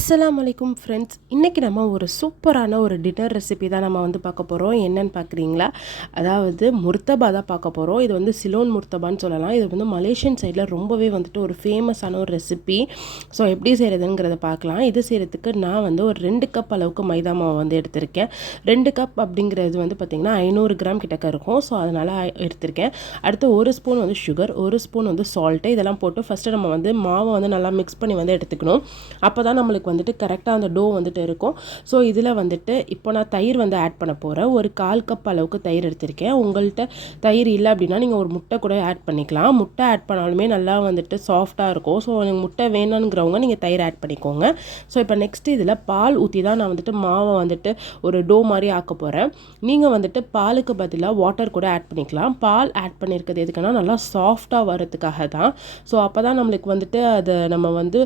அஸ்ஸலாமு அலைக்கும் ஃப்ரெண்ட்ஸ். இன்றைக்கி நம்ம ஒரு சூப்பரான ஒரு டின்னர் ரெசிபி தான் நம்ம வந்து பார்க்க போகிறோம். என்னன்னு பார்க்குறீங்களா? அதாவது முர்த்தபா தான் பார்க்க போகிறோம். இது வந்து சிலோன் முர்த்தபான்னு சொல்லலாம். இது வந்து மலேசியன் சைடில் ரொம்பவே வந்துட்டு ஒரு ஃபேமஸான ஒரு ரெசிபி. ஸோ எப்படி செய்கிறதுங்கிறத பார்க்கலாம். இது செய்கிறதுக்கு நான் வந்து ஒரு 2 கப் அளவுக்கு மைதா மாவு வந்து எடுத்திருக்கேன். 2 கப் அப்படிங்கிறது வந்து பார்த்திங்கன்னா 500 கிராம் கிட்டக்க இருக்கும். ஸோ அதனால் எடுத்திருக்கேன். அடுத்து 1 ஸ்பூன் வந்து சுகர், 1 ஸ்பூன் வந்து சால்ட்டு, இதெல்லாம் போட்டு ஃபஸ்ட்டு நம்ம வந்து மாவை வந்து நல்லா மிக்ஸ் பண்ணி வந்து எடுத்துக்கணும். அப்போ தான் நம்மளுக்கு வந்துட்டு கரெக்டாக அந்த டோ வந்துட்டு இருக்கும். ஸோ இதில் வந்துட்டு இப்போ நான் தயிர் வந்து ஆட் பண்ண போகிறேன். ஒரு 1/4 கப் அளவுக்கு தயிர் எடுத்திருக்கேன். உங்கள்கிட்ட தயிர் இல்லை அப்படின்னா நீங்கள் ஒரு முட்டை கூட ஆட் பண்ணிக்கலாம். முட்டை ஆட் பண்ணாலுமே நல்லா வந்துட்டு சாஃப்டாக இருக்கும். ஸோ எனக்கு முட்டை வேணுங்கிறவங்க நீங்கள் தயிர் ஆட் பண்ணிக்கோங்க. ஸோ இப்போ நெக்ஸ்ட்டு இதில் பால் ஊற்றி தான் நான் வந்துட்டு மாவை வந்துட்டு ஒரு டோ மாதிரி ஆக்க போகிறேன். நீங்கள் வந்துட்டு பாலுக்கு பதிலாக வாட்டர் கூட ஆட் பண்ணிக்கலாம். பால் ஆட் பண்ணியிருக்கிறது எதுக்குன்னா நல்லா சாஃப்டாக வரதுக்காக தான். ஸோ அப்போ தான் நம்மளுக்கு வந்துட்டு அதை நம்ம வந்து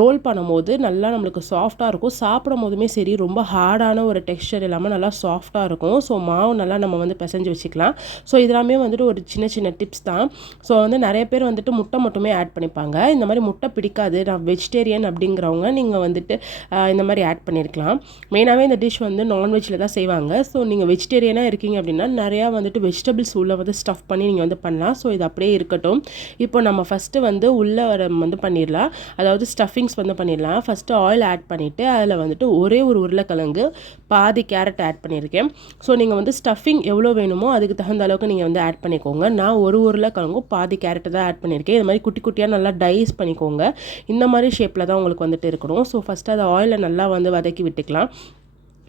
ரோல் பண்ணும்போது நல்லா நம்மளுக்கு சாஃப்டாக இருக்கும். சாப்பிடும் போதுமே சரி ரொம்ப ஹார்டான ஒரு டெக்ஸ்சர் இல்லாமல் நல்லா சாஃப்டாக இருக்கும். ஸோ மாவு நல்லா நம்ம வந்து பிசைஞ்சு வச்சுக்கலாம். ஸோ இதெல்லாமே வந்துட்டு ஒரு சின்ன சின்ன டிப்ஸ் தான். ஸோ வந்து நிறைய பேர் வந்துட்டு முட்டை மட்டுமே ஆட் பண்ணிப்பாங்க. இந்த மாதிரி முட்டை பிடிக்காது, நான் வெஜிடேரியன் அப்படிங்கிறவங்க நீங்கள் வந்துட்டு இந்த மாதிரி ஆட் பண்ணியிருக்கலாம். மெயினாகவே இந்த டிஷ் வந்து நான்வெஜ்ஜில் தான் செய்வாங்க. ஸோ நீங்கள் வெஜிடேரியனாக இருக்கீங்க அப்படின்னா நிறையா வந்துட்டு வெஜிடபிள்ஸ் உள்ளே வந்து ஸ்டஃப் பண்ணி நீங்கள் வந்து பண்ணலாம். ஸோ இது அப்படியே இருக்கட்டும். இப்போ நம்ம ஃபஸ்ட்டு வந்து உள்ளே வந்து பண்ணிடலாம். அதாவது ஸ்டஃபிங்ஸ் வந்து பண்ணிடலாம். ஃபஸ்ட்டு ஆயில் ஆட் பண்ணிவிட்டு அதில் வந்துட்டு ஒரே ஒரு உருளைக்கிழங்கு, பாதி கேரட் ஆட் பண்ணியிருக்கேன். ஸோ நீங்கள் வந்து ஸ்டஃபிங் எவ்வளோ வேணுமோ அதுக்கு தகுந்த அளவுக்கு நீங்கள் வந்து ஆட் பண்ணிக்கோங்க. நான் ஒரு உருளைக்கிழங்கும் பாதி கேரட்டு தான் ஆட் பண்ணியிருக்கேன். இது மாதிரி குட்டி குட்டியாக நல்லா டைஸ் பண்ணிக்கோங்க. இந்த மாதிரி ஷேப்பில் தான் உங்களுக்கு வந்துட்டு இருக்கணும். ஸோ ஃபஸ்ட்டு அதை ஆயிலில் நல்லா வந்து வதக்கி விட்டுக்கலாம்.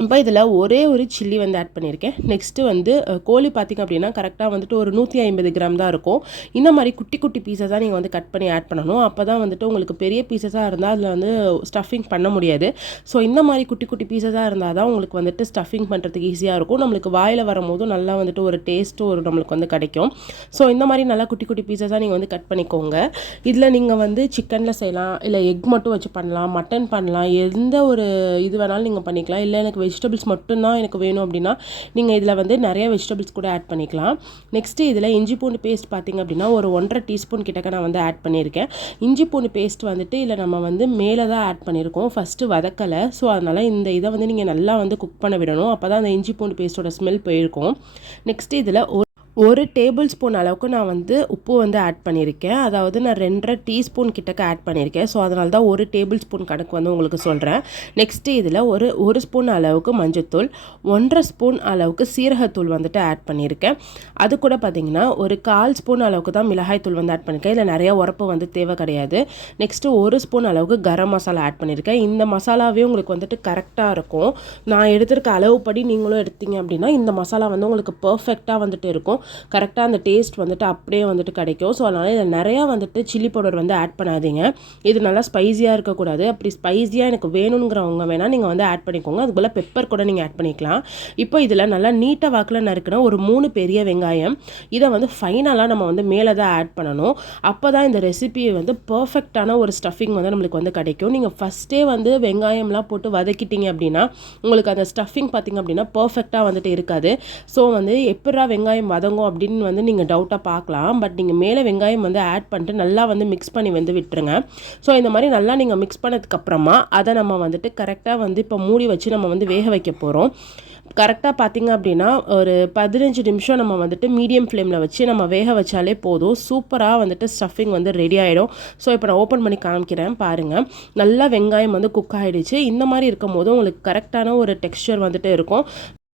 இப்போ இதில் ஒரே ஒரு சில்லி வந்து ஆட் பண்ணியிருக்கேன். நெக்ஸ்ட்டு வந்து கோழி பார்த்திங்க அப்படின்னா கரெக்டாக வந்துட்டு ஒரு 150 கிராம் தான் இருக்கும். இந்த மாதிரி குட்டி குட்டி பீஸஸாக நீங்கள் வந்து கட் பண்ணி ஆட் பண்ணணும். அப்போ தான் வந்துட்டு உங்களுக்கு பெரிய பீஸஸாக இருந்தால் அதில் வந்து ஸ்டஃபிங் பண்ண முடியாது. ஸோ இந்த மாதிரி குட்டி குட்டி பீஸஸாக இருந்தால் தான் உங்களுக்கு வந்துட்டு ஸ்டஃபிங் பண்ணுறதுக்கு ஈஸியாக இருக்கும். நம்மளுக்கு வாயில் வரும்போதும் நல்லா வந்துட்டு ஒரு டேஸ்ட்டும் ஒரு நம்மளுக்கு வந்து கிடைக்கும். ஸோ இந்த மாதிரி நல்லா குட்டி குட்டி பீஸஸாக நீங்கள் வந்து கட் பண்ணிக்கோங்க. இதில் நீங்கள் வந்து சிக்கனில் செய்யலாம், இல்லை எக் மட்டும் வச்சு பண்ணலாம், மட்டன் பண்ணலாம், எந்த ஒரு இது வேணாலும் நீங்கள் பண்ணிக்கலாம். இல்லை எனக்கு வெஜிடபிள்ஸ் மட்டும்தான் எனக்கு வேணும் அப்படின்னா நீங்கள் இதில் வந்து நிறைய வெஜிடபிள்ஸ் கூட ஆட் பண்ணிக்கலாம். நெக்ஸ்ட்டு இதில் இஞ்சி பூண்டு பேஸ்ட் பார்த்திங்க அப்படின்னா ஒரு 1.5 டீஸ்பூன் கிட்டக்க நான் வந்து ஆட் பண்ணியிருக்கேன். இஞ்சி பூண்டு பேஸ்ட் வந்துட்டு இல்லை நம்ம வந்து மேலே தான் ஆட் பண்ணியிருக்கோம், ஃபஸ்ட்டு வதக்கலை. ஸோ அதனால் இந்த இதை வந்து நீங்கள் நல்லா வந்து குக் பண்ண விடணும். அப்போ தான் அந்த இஞ்சி பூண்டு பேஸ்ட்டோட ஸ்மெல் போயிருக்கும். நெக்ஸ்ட்டு இதில் ஒரு டேபிள் ஸ்பூன் அளவுக்கு நான் வந்து உப்பு வந்து ஆட் பண்ணியிருக்கேன். அதாவது நான் 2.5 டீஸ்பூன் கிட்டக்க ஆட் பண்ணியிருக்கேன். ஸோ அதனால தான் ஒரு டேபிள் ஸ்பூன் கணக்கு வந்து உங்களுக்கு சொல்கிறேன். நெக்ஸ்ட்டு இதில் ஒரு ஸ்பூன் அளவுக்கு மஞ்சத்தூள், 1.5 ஸ்பூன் அளவுக்கு சீரகத்தூள் வந்துட்டு ஆட் பண்ணியிருக்கேன். அது கூட பார்த்திங்கன்னா ஒரு 1/4 ஸ்பூன் அளவுக்கு தான் மிளகாய்த்தூள் வந்து ஆட் பண்ணியிருக்கேன். இல்லை நிறைய உரப்பு வந்து தேவை கிடையாது. நெக்ஸ்ட்டு 1 ஸ்பூன் அளவுக்கு கரம் மசாலா ஆட் பண்ணியிருக்கேன். இந்த மசாலாவே உங்களுக்கு வந்துட்டு கரெக்டாக இருக்கும். நான் எடுத்திருக்க அளவுப்படி நீங்களும் எடுத்தீங்க அப்படின்னா இந்த மசாலா வந்து உங்களுக்கு பர்ஃபெக்டாக வந்துட்டு இருக்கும். கரெக்டாக அந்த டேஸ்ட் வந்துட்டு அப்படியே வந்துட்டு கிடைக்கும். ஸோ அதனால் இதில் நிறையா வந்துட்டு சில்லி பவுடர் வந்து ஆட் பண்ணாதீங்க. இது நல்லா ஸ்பைஸியாக இருக்கக்கூடாது. அப்படி ஸ்பைஸியாக எனக்கு வேணுங்கிறவங்க வேணால் நீங்கள் வந்து ஆட் பண்ணிக்கோங்க. அதுபோல் பெப்பர் கூட நீங்கள் ஆட் பண்ணிக்கலாம். இப்போ இதில் நல்லா நீட்டாக வாக்கில் நறுக்கின ஒரு 3 பெரிய வெங்காயம், இதை வந்து ஃபைனலாக நம்ம வந்து மேலே தான் ஆட் பண்ணணும். அப்போ தான் இந்த ரெசிபி வந்து பர்ஃபெக்டான ஒரு ஸ்டஃபிங் வந்து நம்மளுக்கு வந்து கிடைக்கும். நீங்கள் ஃபஸ்ட்டே வந்து வெங்காயம்லாம் போட்டு வதக்கிட்டீங்க அப்படின்னா உங்களுக்கு அந்த ஸ்டஃபிங் பார்த்திங்க அப்படின்னா பர்ஃபெக்டாக வந்துட்டு இருக்காது. ஸோ வந்து எப்படா வெங்காயம் வதங்கும் அப்படின்னு வந்து நீங்கள் டவுட்டாக பார்க்கலாம். பட் நீங்கள் மேலே வெங்காயம் வந்து ஆட் பண்ணிட்டு நல்லா வந்து மிக்ஸ் பண்ணி வந்து விட்டுருங்க. ஸோ இந்த மாதிரி நல்லா நீங்கள் மிக்ஸ் பண்ணதுக்கப்புறமா அதை நம்ம வந்துட்டு கரெக்டாக வந்து இப்போ மூடி வச்சு நம்ம வந்து வேக வைக்க போகிறோம். கரெக்டாக பார்த்திங்க அப்படின்னா ஒரு 15 நிமிஷம் நம்ம வந்துட்டு மீடியம் ஃப்ளேமில் வச்சு நம்ம வேக வச்சாலே போதும். சூப்பராக வந்துட்டு ஸ்டஃபிங் வந்து ரெடி ஆகிடும். ஸோ இப்போ நான் ஓப்பன் பண்ணி காமிக்கிறேன் பாருங்கள். நல்லா வெங்காயம் வந்து குக் ஆகிடுச்சு. இந்த மாதிரி இருக்கும் போது உங்களுக்கு கரெக்டான ஒரு டெக்ஸ்சர் வந்துட்டு இருக்கும்.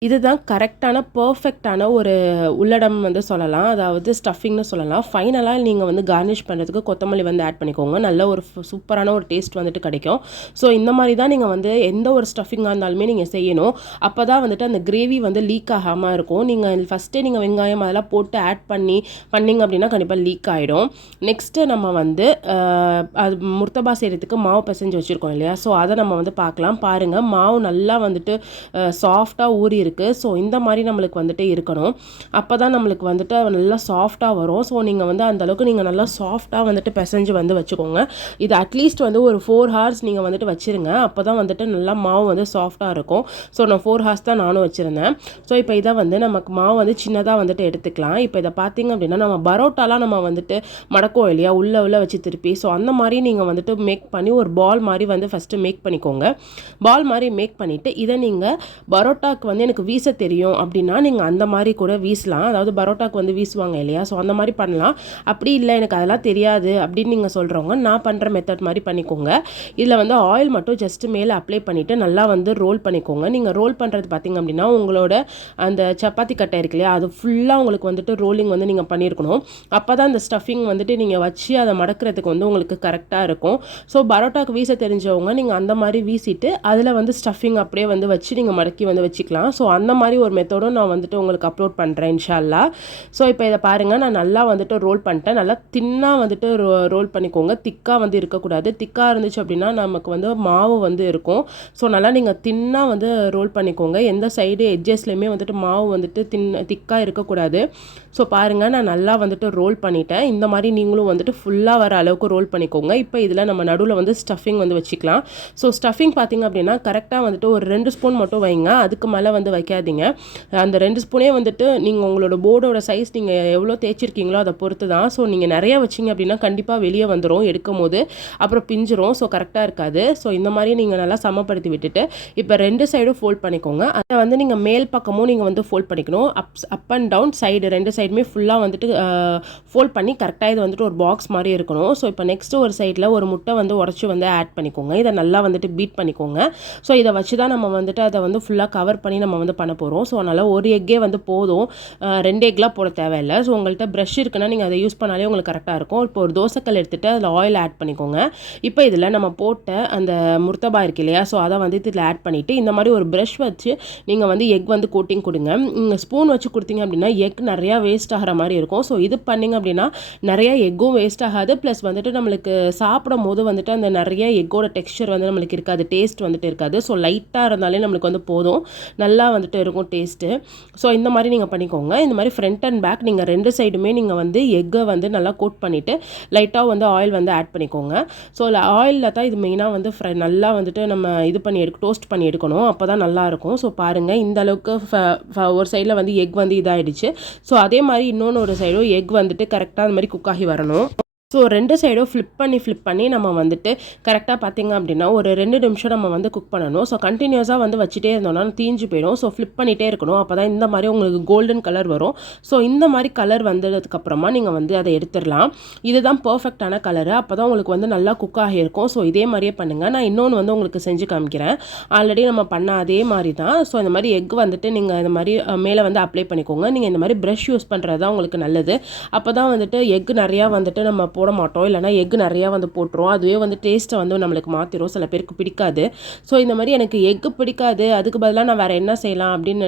இதுதான் கரெக்டான பர்ஃபெக்டான ஒரு உள்ளடம் வந்து சொல்லலாம், அதாவது ஸ்டஃபிங்னு சொல்லலாம். ஃபைனலாக நீங்கள் வந்து கார்னிஷ் பண்ணுறதுக்கு கொத்தமல்லி வந்து ஆட் பண்ணிக்கோங்க. நல்ல ஒரு சூப்பரான ஒரு டேஸ்ட் வந்துட்டு கிடைக்கும். ஸோ இந்த மாதிரி தான் நீங்கள் வந்து எந்த ஒரு ஸ்டஃபிங்காக இருந்தாலுமே நீங்கள் செய்யணும். அப்போ தான் வந்துட்டு அந்த கிரேவி வந்து லீக் ஆகாமல் இருக்கும். நீங்கள் ஃபஸ்ட்டே நீங்கள் வெங்காயம் அதெல்லாம் போட்டு ஆட் பண்ணிங்க அப்படின்னா கண்டிப்பாக லீக் ஆகிடும். நெக்ஸ்ட்டு நம்ம வந்து அது முர்த்தபா செய்கிறதுக்கு மாவு பிசைஞ்சு வச்சுருக்கோம் இல்லையா? ஸோ அதை நம்ம வந்து பார்க்கலாம். பாருங்கள், மாவு நல்லா வந்துட்டு சாஃப்டாக ஊறி இருக்குது. ஸோ இந்த மாதிரி நம்மளுக்கு வந்துட்டு இருக்கணும். அப்போ தான் நம்மளுக்கு வந்துட்டு நல்லா சாஃப்டாக வரும். ஸோ நீங்கள் வந்து அந்தளவுக்கு நீங்கள் நல்லா சாஃப்டாக வந்துட்டு பிசைஞ்சு வந்து வச்சுக்கோங்க. இது அட்லீஸ்ட் வந்து ஒரு 4 ஹார்ஸ் நீங்கள் வந்துட்டு வச்சுருங்க. அப்போ தான் வந்துட்டு நல்லா மாவு வந்து சாஃப்டாக இருக்கும். ஸோ நான் 4 ஹார்ஸ் தான் நானும் வச்சுருந்தேன். ஸோ இப்போ இதை வந்து நமக்கு மாவு வந்து சின்னதாக வந்துட்டு எடுத்துக்கலாம். இப்போ இதை பார்த்திங்க அப்படின்னா நம்ம பரோட்டாலாம் நம்ம வந்துட்டு மடக்குவோம் இல்லையா, உள்ளே வச்சு திருப்பி. ஸோ அந்த மாதிரி நீங்கள் வந்துட்டு மேக் பண்ணி ஒரு பால் மாதிரி வந்து ஃபஸ்ட்டு மேக் பண்ணிக்கோங்க. பால் மாதிரி மேக் பண்ணிவிட்டு இதை நீங்கள் பரோட்டாக்கு வந்து எனக்கு வீச தெரியும் அப்படின்னா நீங்கள் அந்த மாதிரி கூட வீசலாம். அதாவது பரோட்டாக்கு வந்து வீசுவாங்க இல்லையா, ஸோ அந்த மாதிரி பண்ணலாம். அப்படி இல்லை எனக்கு அதெல்லாம் தெரியாது அப்படின்னு நீங்கள் சொல்கிறவங்க நான் பண்ணுற மெத்தட் மாதிரி பண்ணிக்கோங்க. இதில் வந்து ஆயில் மட்டும் ஜஸ்ட்டு மேலே அப்ளை பண்ணிவிட்டு நல்லா வந்து ரோல் பண்ணிக்கோங்க. நீங்கள் ரோல் பண்ணுறது பார்த்திங்க அப்படின்னா உங்களோட அந்த சப்பாத்தி கட்டை இருக்கு இல்லையா, அது ஃபுல்லாக உங்களுக்கு வந்துட்டு ரோலிங் வந்து நீங்கள் பண்ணியிருக்கணும். அப்போ தான் அந்த ஸ்டஃபிங் வந்துட்டு நீங்கள் வச்சு அதை மடக்கிறதுக்கு வந்து உங்களுக்கு கரெக்டாக இருக்கும். ஸோ பரோட்டாக்கு வீச தெரிஞ்சவங்க நீங்கள் அந்த மாதிரி வீசிட்டு அதில் வந்து ஸ்டஃபிங் அப்படியே வந்து வச்சு நீங்கள் மடக்கி வந்து வச்சுக்கலாம். ஸோ அந்த மாதிரி ஒரு மெத்தடும் நான் வந்துட்டு உங்களுக்கு அப்லோட் பண்ணுறேன் இன்ஷா அல்லாஹ். ஸோ இப்போ இதை பாருங்கள், நான் நல்லா வந்துட்டு ரோல் பண்ணிட்டேன். நல்லா தின்னாக வந்துட்டு ரோல் பண்ணிக்கோங்க. திக்காக வந்து இருக்கக்கூடாது. திக்காக இருந்துச்சு அப்படின்னா நமக்கு வந்து மாவு வந்து இருக்கும். ஸோ நல்லா நீங்கள் தின்னாக வந்து ரோல் பண்ணிக்கோங்க. எந்த சைடு எட்ஜஸ்லையுமே வந்துட்டு மாவு வந்துட்டு திக்காக இருக்கக்கூடாது. ஸோ பாருங்கள், நான் நல்லா வந்துட்டு ரோல் பண்ணிட்டேன். இந்த மாதிரி நீங்களும் வந்துட்டு ஃபுல்லாக வர அளவுக்கு ரோல் பண்ணிக்கோங்க. இப்போ இதில் நம்ம நடுவில் வந்து ஸ்டஃபிங் வந்து வச்சுக்கலாம். ஸோ ஸ்டஃபிங் பார்த்திங்க அப்படின்னா கரெக்டாக வந்துட்டு ஒரு 2 ஸ்பூன் மட்டும் வைங்க. அதுக்கு மேலே வந்து வைக்காதீங்க. அந்த 2 ஸ்பூனே வந்துட்டு நீங்கள் உங்களோட போர்டோட சைஸ் நீங்கள் எவ்வளோ தேய்ச்சிருக்கீங்களோ அதை பொறுத்து தான். ஸோ நீங்கள் நிறையா வச்சிங்க அப்படின்னா கண்டிப்பாக வெளியே வந்துடும் எடுக்கும் போது, அப்புறம் பிஞ்சிரும். ஸோ கரெக்டாக இருக்காது. ஸோ இந்த மாதிரி நீங்கள் நல்லா சமப்படுத்தி விட்டுட்டு இப்போ 2 சைடும் ஃபோல்ட் பண்ணிக்கோங்க. அதை வந்து நீங்கள் மேல் பக்கமும் நீங்கள் வந்து ஃபோல்ட் பண்ணிக்கணும். அப் அண்ட் டவுன் சைடு 2 சைடுமே ஃபுல்லாக வந்துட்டு ஃபோல்ட் பண்ணி கரெக்டாக இது வந்துட்டு ஒரு பாக்ஸ் மாதிரி இருக்கணும். ஸோ இப்போ நெக்ஸ்ட்டு ஒரு சைடில் ஒரு முட்டை வந்து உடச்சி வந்து ஆட் பண்ணிக்கோங்க. இதை நல்லா வந்துட்டு பீட் பண்ணிக்கோங்க. ஸோ இதை வச்சு தான் நம்ம வந்துட்டு அதை வந்து ஃபுல்லாக கவர் பண்ணி நம்ம வந்து பண்ண போகிறோம். ஸோ அதனால் ஒரு எக்கே வந்து போதும், 2 எக்லாம் போட தேவையில்லை. ஸோ உங்கள்கிட்ட ப்ரஷ் இருக்குன்னா நீங்கள் அதை யூஸ் பண்ணாலே உங்களுக்கு கரெக்டாக இருக்கும். இப்போ ஒரு தோசைக்கல் எடுத்துகிட்டு அதில் ஆயில் ஆட் பண்ணிக்கோங்க. இப்போ இதில் நம்ம போட்ட அந்த முர்த்தபா இருக்கு இல்லையா, ஸோ அதை வந்து இதில் ஆட் பண்ணிவிட்டு இந்த மாதிரி ஒரு ப்ரஷ் வச்சு நீங்கள் வந்து எக் வந்து கோட்டிங் கொடுங்க. ஸ்பூன் வச்சு கொடுத்தீங்க அப்படின்னா எக் நிறையா வேஸ்ட் ஆகிற மாதிரி இருக்கும். ஸோ இது பண்ணிங்க அப்படின்னா நிறையா எக்கும் வேஸ்ட் ஆகாது. ப்ளஸ் வந்துட்டு நம்மளுக்கு சாப்பிடும் போது வந்துட்டு அந்த நிறைய எக்கோட டெக்ஸ்சர் வந்து நம்மளுக்கு இருக்காது, டேஸ்ட் வந்துட்டு இருக்காது. ஸோ லைட்டாக இருந்தாலே நம்மளுக்கு வந்து போதும், நல்லா வந்துட்டு இருக்கும் டேஸ்ட்டு. ஸோ இந்த மாதிரி நீங்கள் பண்ணிக்கோங்க. இந்த மாதிரி ஃப்ரண்ட் அண்ட் பேக் நீங்கள் 2 சைடுமே நீங்கள் வந்து எக்கை வந்து நல்லா கோட் பண்ணிவிட்டு லைட்டாக வந்து ஆயில் வந்து ஆட் பண்ணிக்கோங்க. ஸோ ஆயிலில் தான் இது மெயினாக வந்து நல்லா வந்துட்டு நம்ம இது பண்ணி டோஸ்ட் பண்ணி எடுக்கணும். அப்போ தான் நல்லாயிருக்கும். ஸோ பாருங்கள், இந்த அளவுக்கு ஒரு சைடில் வந்து எக் வந்து இதாகிடுச்சு. ஸோ அதே மாதிரி இன்னொன்று ஒரு சைடும் எக் வந்துட்டு கரெக்டாக அந்த மாதிரி குக் ஆகி வரணும். ஸோ 2 சைடும் ஃப்ளிப் பண்ணி நம்ம வந்துட்டு கரெக்டாக பார்த்திங்க அப்படின்னா ஒரு 2 நிமிஷம் நம்ம வந்து குக் பண்ணணும். ஸோ கண்டினியூஸாக வந்து வச்சுட்டே இருந்தோம்னா தீஞ்சு போயிடும். ஸோ ஃப்ளிப் பண்ணிகிட்டே இருக்கணும். அப்போ தான் இந்த மாதிரி உங்களுக்கு கோல்டன் கலர் வரும். ஸோ இந்த மாதிரி கலர் வந்ததுக்கப்புறமா நீங்கள் வந்து அதை எடுத்துடலாம். இதுதான் பர்ஃபெக்டான கலரு. அப்போ தான் உங்களுக்கு வந்து நல்லா குக் ஆகியிருக்கும். ஸோ இதே மாதிரியே பண்ணுங்கள். நான் இன்னொன்று வந்து உங்களுக்கு செஞ்சு காமிக்கிறேன். ஆல்ரெடி நம்ம பண்ண அதே மாதிரி தான். ஸோ இந்த மாதிரி எக் வந்துட்டு நீங்கள் இந்த மாதிரி மேலே வந்து அப்ளை பண்ணிக்கோங்க. நீங்கள் இந்த மாதிரி ப்ரஷ் யூஸ் பண்ணுறது தான் உங்களுக்கு நல்லது. அப்போ தான் வந்துட்டு எக் நிறையா வந்துட்டு நம்ம போட மாட்டோம், இல்லைனா எக் நிறையா வந்து போட்டுரும். அதுவே வந்து டேஸ்ட்டை வந்து நம்மளுக்கு மாற்றிடும். சில பேருக்கு பிடிக்காது. ஸோ இந்த மாதிரி எனக்கு எக்கு பிடிக்காது, அதுக்கு பதிலாக நான் வேறு என்ன செய்யலாம் அப்படின்னு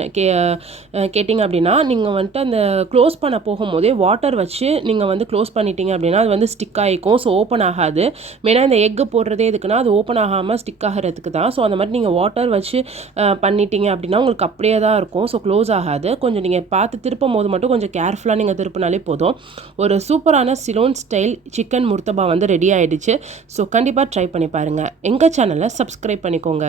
கேட்டிங்க அப்படின்னா நீங்கள் வந்துட்டு அந்த க்ளோஸ் பண்ண போகும்போதே வாட்டர் வச்சு நீங்கள் வந்து க்ளோஸ் பண்ணிட்டீங்க அப்படின்னா அது வந்து ஸ்டிக் ஆகிக்கும். ஸோ ஓப்பன் ஆகாது. மெயினாக இந்த எக்கு போடுறதே எதுக்குன்னா அது ஓப்பன் ஆகாமல் ஸ்டிக் ஆகிறதுக்கு தான். ஸோ அந்த மாதிரி நீங்கள் வாட்டர் வச்சு பண்ணிட்டீங்க அப்படின்னா உங்களுக்கு அப்படியே தான் இருக்கும். ஸோ க்ளோஸ் ஆகாது. கொஞ்சம் நீங்கள் பார்த்து திருப்பும் போது மட்டும் கொஞ்சம் கேர்ஃபுல்லாக நீங்கள் திருப்பினாலே போதும். ஒரு சூப்பரான சிலோன் ஸ்டைல் சிக்கன் முர்த்தபா வந்து ரெடி ஆகிடுச்சு. ஸோ கண்டிப்பாக ட்ரை பண்ணி பாருங்கள். எங்கள் சேனலை சப்ஸ்கிரைப் பண்ணிக்கோங்க.